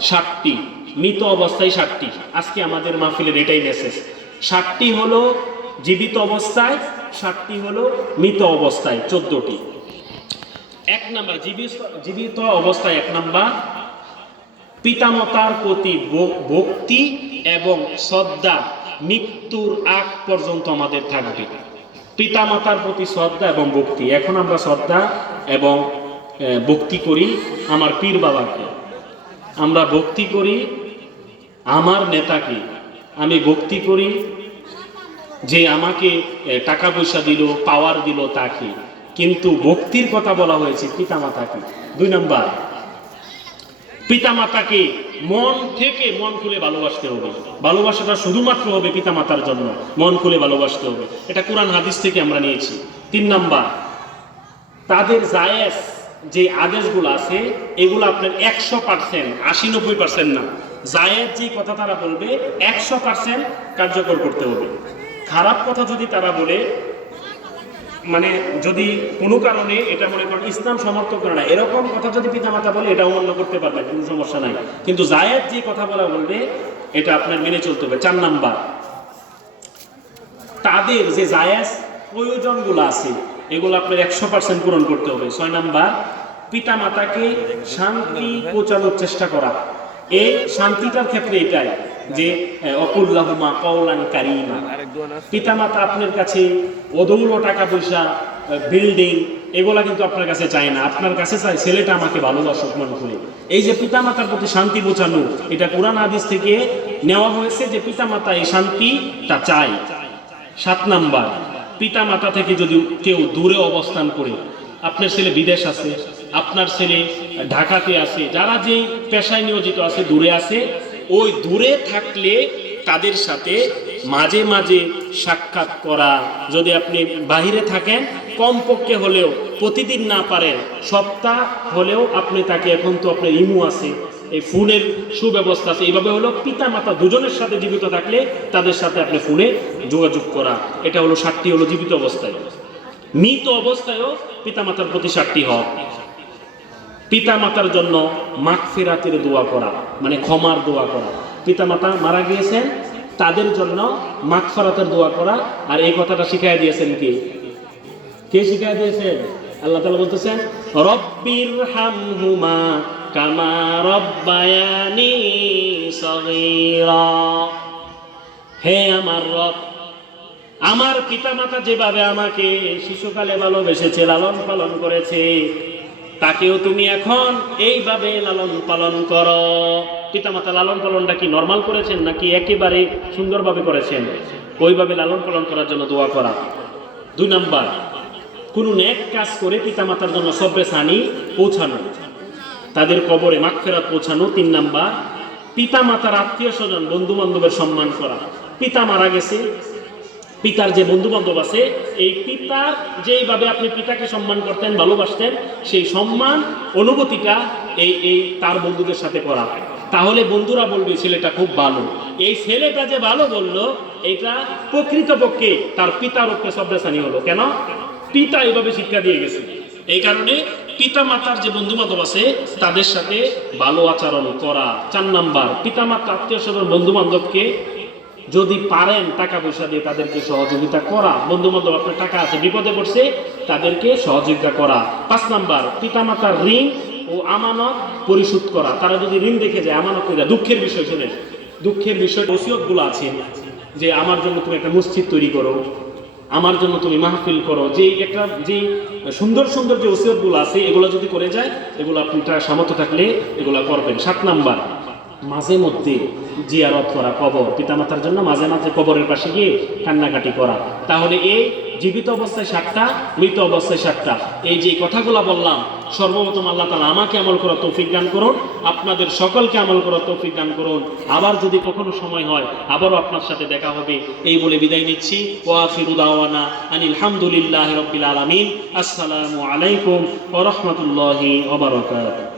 ষাটটি, মৃত অবস্থায় ষাটটি। আজকে আমাদের মাহফিলের এটাই মেসেজ ষাটটি হলো জীবিত অবস্থায়, ষাটটি হলো মৃত অবস্থায়, চোদ্দটি। এক নাম্বার, জীবিত অবস্থায় এক নাম্বার। পিতামাতার প্রতি ভক্তি এবং শ্রদ্ধা মৃত্যুর আগ পর্যন্ত আমাদের থাকবে। পিতামাতার প্রতি শ্রদ্ধা এবং ভক্তি। এখন আমরা শ্রদ্ধা এবং ভক্তি করি আমার পীর বাবাকে। আমরা ভক্তি করি আমার নেতাকে। আমি ভক্তি করি যে আমাকে টাকা পয়সা দিল পাওয়ার দিল তাকে। কিন্তু ভক্তির কথা বলা হয়েছে পিতামাতাকে। দুই নাম্বার, পিতামাতাকে মন থেকে মন খুলে ভালোবাসতে হবে। ভালোবাসাটা শুধুমাত্র হবে পিতামাতার জন্য। মন খুলে ভালোবাসতে হবে। এটা কোরআন হাদিস থেকে আমরা নিয়েছি। তিন নাম্বার, তাদের জায়েজ যে আদেশগুলো আছে, এগুলো আপনার একশো পার্সেন্ট, আশি নব্বই পার্সেন্ট না। জায়েজ যে কথা তারা বলবে, একশো পার্সেন্ট কার্যকর করতে হবে। খারাপ কথা যদি তারা বলে মানে যদি কোনো কারণে এটা মনে করেন ইসলাম সমর্থন করে না, এরকম কথা যদি পিতামাতা বলে এটা অমান্য করতে পারবে, কোনো সমস্যা নাই। কিন্তু জায়েদ যে কথা বলা বলবে, এটা আপনার মেনে চলতে হবে। চার নাম্বার, তাদের যে জায়েজ প্রয়োজনগুলো আছে এগুলো আপনার একশো পার্সেন্ট পূরণ করতে হবে। ছয় নাম্বার পিতা মাতাকে শান্তি পৌঁছানোর চেষ্টা করা। এই শান্তিটার ক্ষেত্রে এটাই যে অকুল্লাহমা কৌলান কারিমা। পিতা মাতা আপনার কাছে অদৌল টাকা পয়সা বিল্ডিং এগুলা কিন্তু আপনার কাছে চায় না। আপনার কাছে চায়, ছেলেটা আমাকে ভালোবাসুক মন করে এই যে পিতামাতার প্রতি শান্তি বোঝানো এটা কোরআন হাদিস থেকে নেওয়া হয়েছে যে পিতা মাতা এই শান্তিটা চায়। সাত নাম্বার পিতা মাতা থেকে যদি কেউ দূরে অবস্থান করে, আপনার ছেলে বিদেশ আছে, আপনার ছেলে ঢাকাতে আছে, যারা যেই পেশায় নিয়োজিত আছে, দূরে আছে, ওই দূরে থাকলে তাদের সাথে মাঝে মাঝে সাক্ষাৎ করা, যদি আপনি বাহিরে থাকেন, কমপক্ষে হলেও প্রতিদিন না পারেন, সপ্তাহ হলেও আপনি তাকে, এখন তো আপনার ইমু আছে এই ফোনের সুব্যবস্থা আছে। এইভাবে হলো পিতা মাতা দুজনের সাথে জীবিত থাকলে তাদের সাথে আপনি ফোনে যোগাযোগ করা, এটা হলো সাতটি হলো জীবিত অবস্থায়। মৃত অবস্থায়ও পিতা মাতার প্রতি সাতটি হক। পিতা মাতার জন্য মাখ ফেরাতের দোয়া করা মানে ক্ষমার দোয়া করা। পিতা মাতা মারা গিয়েছেন, তাদের জন্য মাখ ফেরাতের দোয়া করা। আর এই কথাটা শিখাই দিয়েছেন কি? কে শিখাই দিয়েছেন? আল্লাহ তালা বলতেছেন রব্বির হামহুমা কামা রব্বায়ানি সগীরা হে আমার রব, আমার পিতামাতা যেভাবে আমাকে শিশুকালে ভালোবেসেছে, লালন পালন করেছে, তাকেও তুমি এখন এইভাবে লালন পালন করো। পিতামাতা, লালন পালনটা কি নর্মাল করেছেন নাকি একেবারে সুন্দরভাবে করেছেন? ওইভাবে লালন পালন করার জন্য দোয়া করা। দুই নাম্বার, কোনো নেক কাজ করে পিতামাতার জন্য সব্বে সানি পৌঁছানো। তাদের কবরে মাগফেরাত পৌঁছানো তিন নাম্বার। পিতা মাতার আত্মীয় স্বজন বন্ধু বান্ধবের সম্মান করা। পিতা মারা গেছে। পিতার যে বন্ধু বান্ধব আছে, এই পিতার যেইভাবে আপনি পিতাকে সম্মান করতেন, ভালোবাসতেন, সেই সম্মান, অনুভূতিটা এই এই তার বন্ধুদের সাথে করা তাহলে বন্ধুরা বলবে ছেলেটা খুব ভালো। এই ছেলেটা যে ভালো বলল, এটা প্রকৃতপক্ষে তার পিতার উপরে সব্যাসানি হলো। কেন? পিতা এইভাবে শিক্ষা দিয়ে গেছে। এই কারণে পিতা মাতার যে বন্ধু বান্ধব আছে, তাদের সাথে ভালো আচরণ করা। চার নাম্বার পিতা মাতা আত্মীয় স্বজন বন্ধু বান্ধবকে যদি পারেন টাকা পয়সা দিয়ে তাদেরকে সহযোগিতা করা। বন্ধু বান্ধব আপনার টাকা আছে, বিপদে পড়ছে, তাদেরকে সহযোগিতা করা। পাঁচ নাম্বার পিতা মাতার ঋণ ও আমানত পরিশোধ করা। তারা যদি ঋণ দেখে যায়, আমানত করে দুঃখের বিষয় শুনে দুঃখের বিষয় ওসিয়তগুলো আছে যে, আমার জন্য তুমি একটা মসজিদ তৈরি করো। আমার জন্য তুমি মাহফিল করো। যে একটা যে সুন্দর সুন্দর যে ওসিয়তগুলো আছে, এগুলো যদি করে যায়, এগুলো আপনি তার সামর্থ্য থাকলে এগুলো করবেন। সাত নাম্বার, মাঝে মধ্যে জিয়ারত করা কবর। পিতামাতার জন্য মাঝে মাঝে কবরের পাশে গিয়ে কান্নাকাটি করা। তাহলে এই জীবিত অবস্থায় সাতটা, মৃত অবস্থায় সাতটা। এই যে কথাগুলো বললাম, সর্বপ্রথম আল্লাহ তালা আমাকে আমল করার তৌফিক দান করুন, আপনাদের সকলকে আমল করার তৌফিক দান করুন। আবার যদি কখনো সময় হয়, আবারও আপনার সাথে দেখা হবে। এই বলে বিদায় নিচ্ছি। ওয়াফিরু দাওয়ানা আনিল হামদুলিল্লাহ রব্বিল আলামিন। আসসালামু আলাইকুম ওয়া রাহমাতুল্লাহি ওয়া বারাকাতুহু।